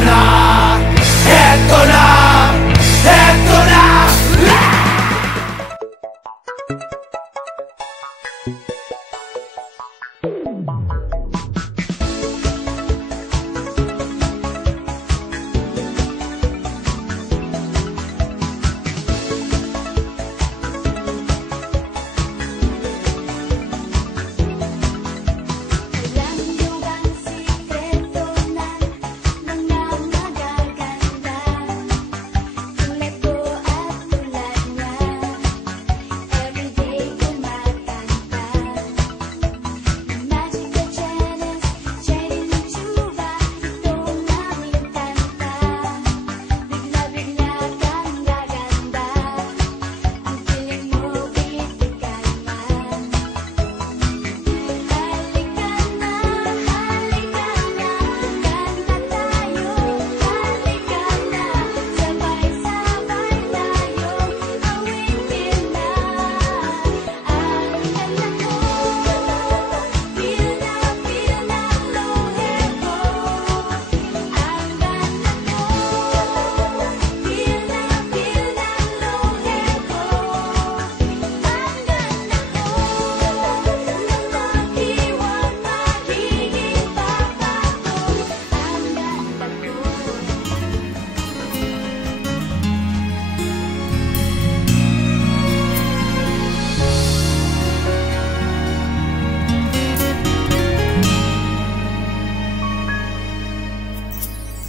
na, eto na, eto na.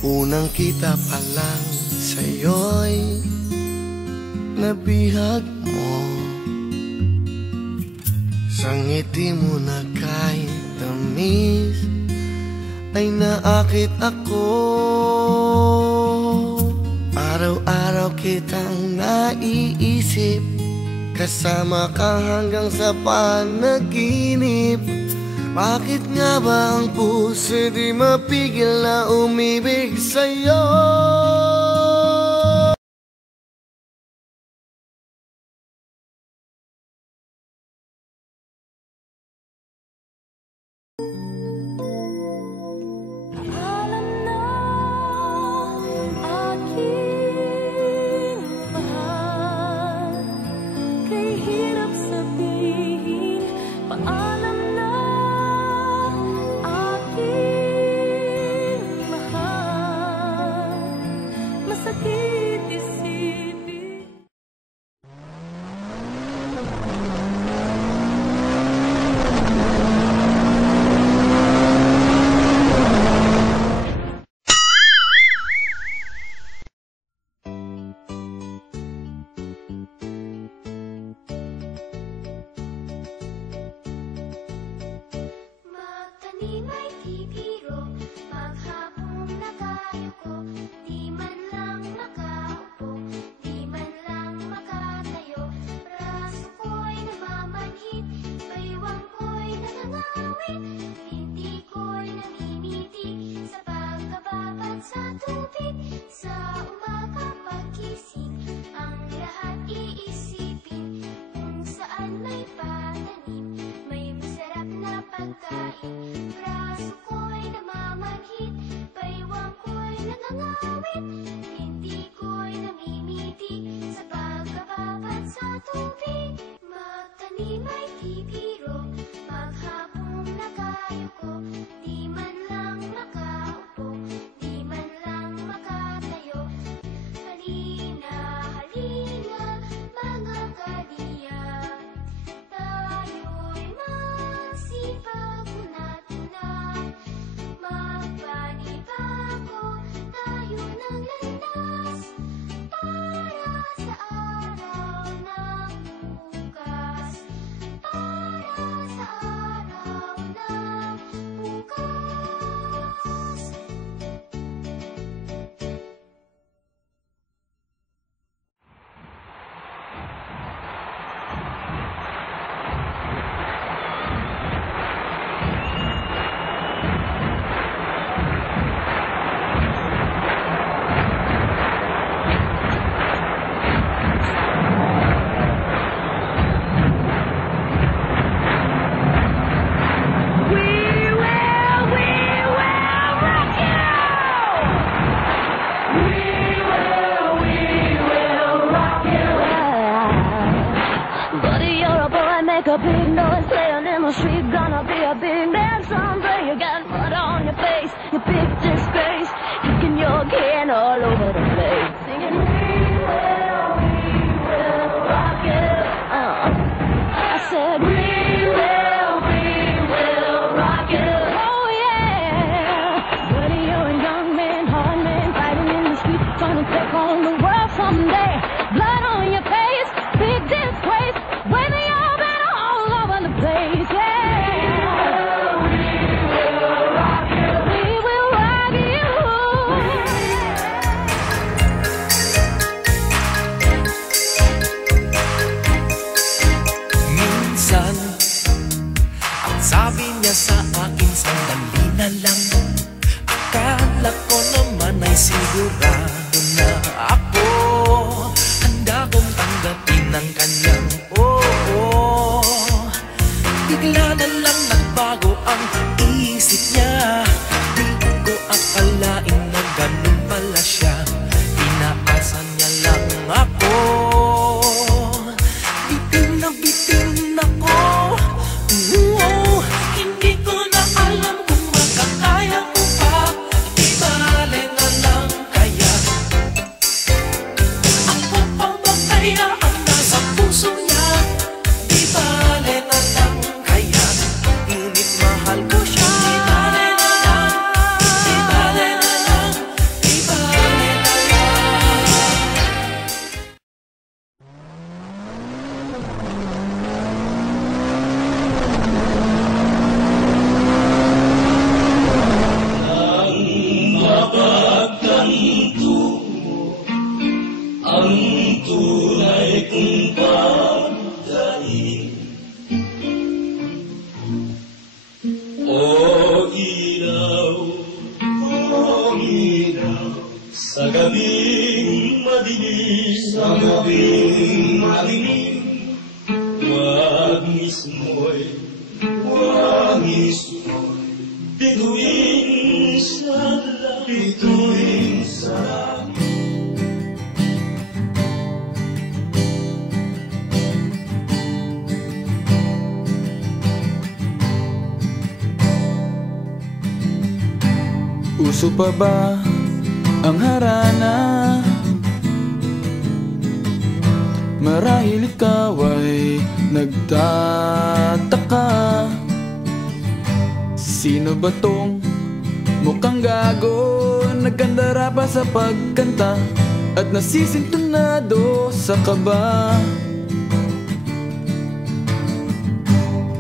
Unang kita pa lang sa'yo'y nabihag mo. Sa ngiti mo na kahit tamis ay naakit ako. Araw-araw kitang naiisip, kasama ka hanggang sa panaginip. Bakit nga ba ang puso di mapigil na umibig sa'yo? Alam na aking mahal, kay hirap sabihin paalam na. Masakit isipin. Magtanim ay di biro, maghapon na kayo ko, di man lang makaupo, di man lang makatayo. Braso ko'y namamanhid, baywang ko'y nangangawit, hindi ko'y namimitig sa pagkababad sa tubig. Sa umaga pagkising, ang lahat iisipin, kung saan may pananim, may masarap na pagkain. Braso ko'y namamanhid, baywang ko'y nangangawit, hindi ko'y namimitig sa pagkababad sa tubig. Magtanim ay di biro, maghapon na kayo ko, di man lang makaupo, di man lang makatayo. Halina, halina, mga kadiyak, tayo'y masipag unat-unat, magpanibago tayo ng a big noise playing in the street. Gonna be a big man someday. You got mud on your face, you big disgrace, kicking your can all over the place, singing we will rock it. I said we will rock it. Oh yeah. But you're a young man, hard man, fighting in the street, trying to take on the world someday. Blood on your face, big disgrace, waving your banner all over the place. Yeah. We will rock you. We will rock you. Minsan, ang sabi niya sa akin, sandali na lang. Akala ko naman ay sigurado na ako handa kong tanggapin ng kanyang oo. Bigla na lang nagbago ang isip niya. Di ko akalain na ganun pala siya. Inaasa niya lang ako. Bitin ako. Hindi ko na alam kung makakaya ko pa. Di bale na lang kaya. Ako pa ba kaya ang nasa puso niya? Di bale na lang kaya. Ngunit mahal ko siya. Di bale na lang. Di bale na lang. Di bale na lang. Sa gabing madilim, wag mismo'y bituin sa Uso pa ba ang harana? Marahil ikaw ay nagtataka. Sino ba tong mukhang gago? Nagkandara pa sa pagkanta at nasisintunado sa kaba.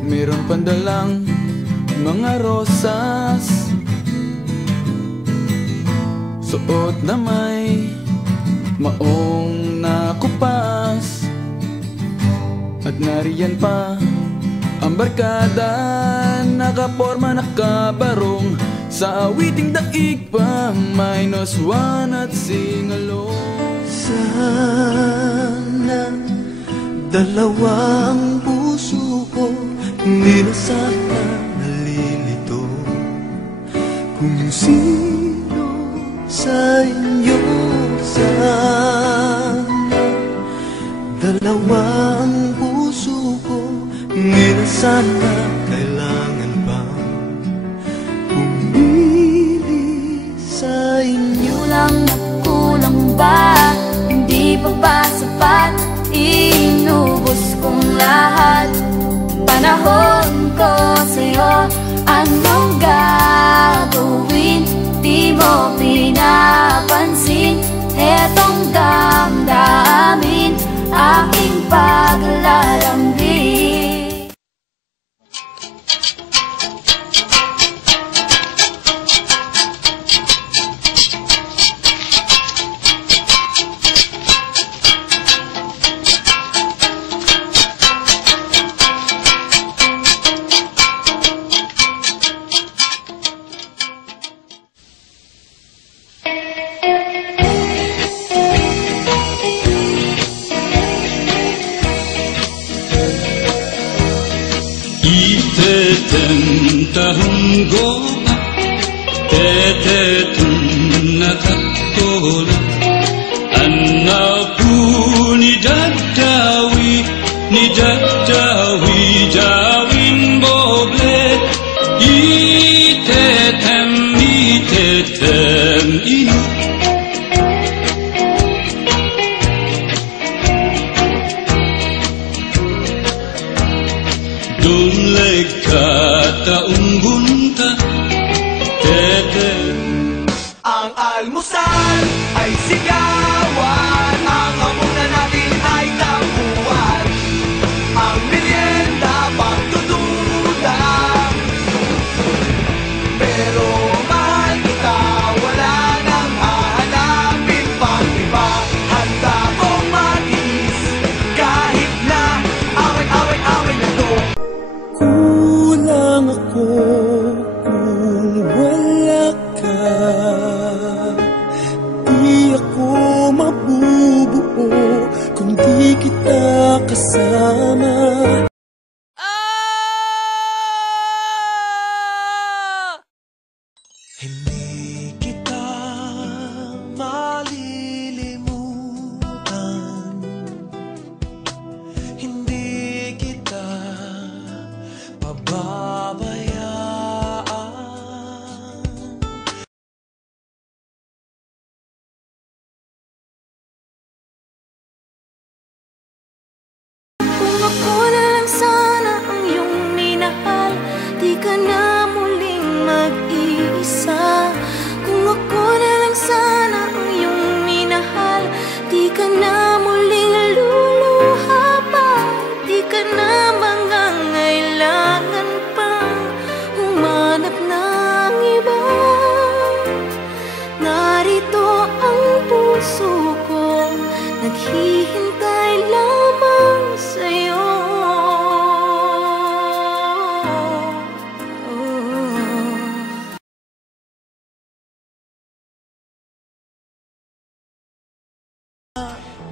Meron pandalang mga rosas, suot na may maong nakupas. At nariyan pa ang barkada, nakaporma nakabarong, sa awiting daig pa -1 at singalong. Sana dalawang puso ko hindi na sana nalilito kung sino sa inyo. Sana dalawang puso ko hindi na sana kailangan pa pumili sa inyo. Kulang na kulang ba? Hindi pa ba sapat? Inubos kong lahat. Panahon ko sa'yo, anong gagawin? Di mo pinapansin etong damdamin, aking paglalambing. tem ino Dunleg kataong bunta Tetem Ang almusal ay sigawan, ang hapunan natin ay tampuan, ang merienda pagdududa. Pero mahal kita, wala nang hahanapin pang iba. Handa kong magis kahit na away na to. Kulang ako kung wala ka. Di ako mabubuo kung di kita kasama. Hindi kita malilimutan, hindi kita pababayaan. Kung ako na lang sana ang iyong minahal, di ka na muling mag-iisa. Kung ako na lang sana ang iyong minahal, di ka na muling luluha pa. Di ka na mangangailangan pang humanap ng iba. Narito ang puso ko, naghihintay lamang sa'yo.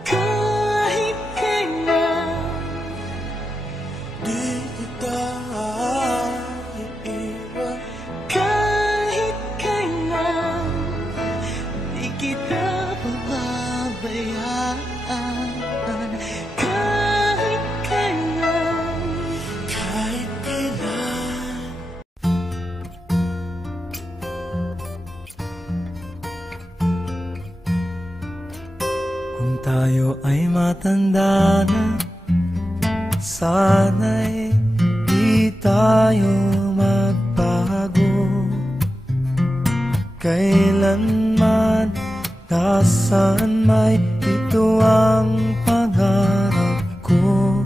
Kahit kailan di kita iiwan, kahit kailan di kita pababayaan, kahit kailan, kahit kailan. Kung tayo ay matanda na, sana'y di tayo magbago. Kailanman, nasaan may ito ang pangarap ko.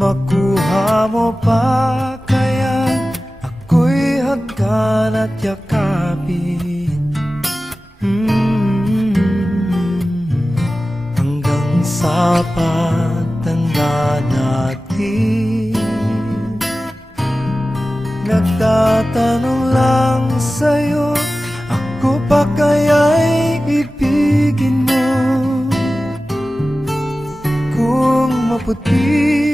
Makuha mo pa kaya ako'y hagkan at yakapin. Hanggang sa pagtanda natin, nagtatanong lang sa'yo, ako pa kaya'y ibigin mo? Kung maputi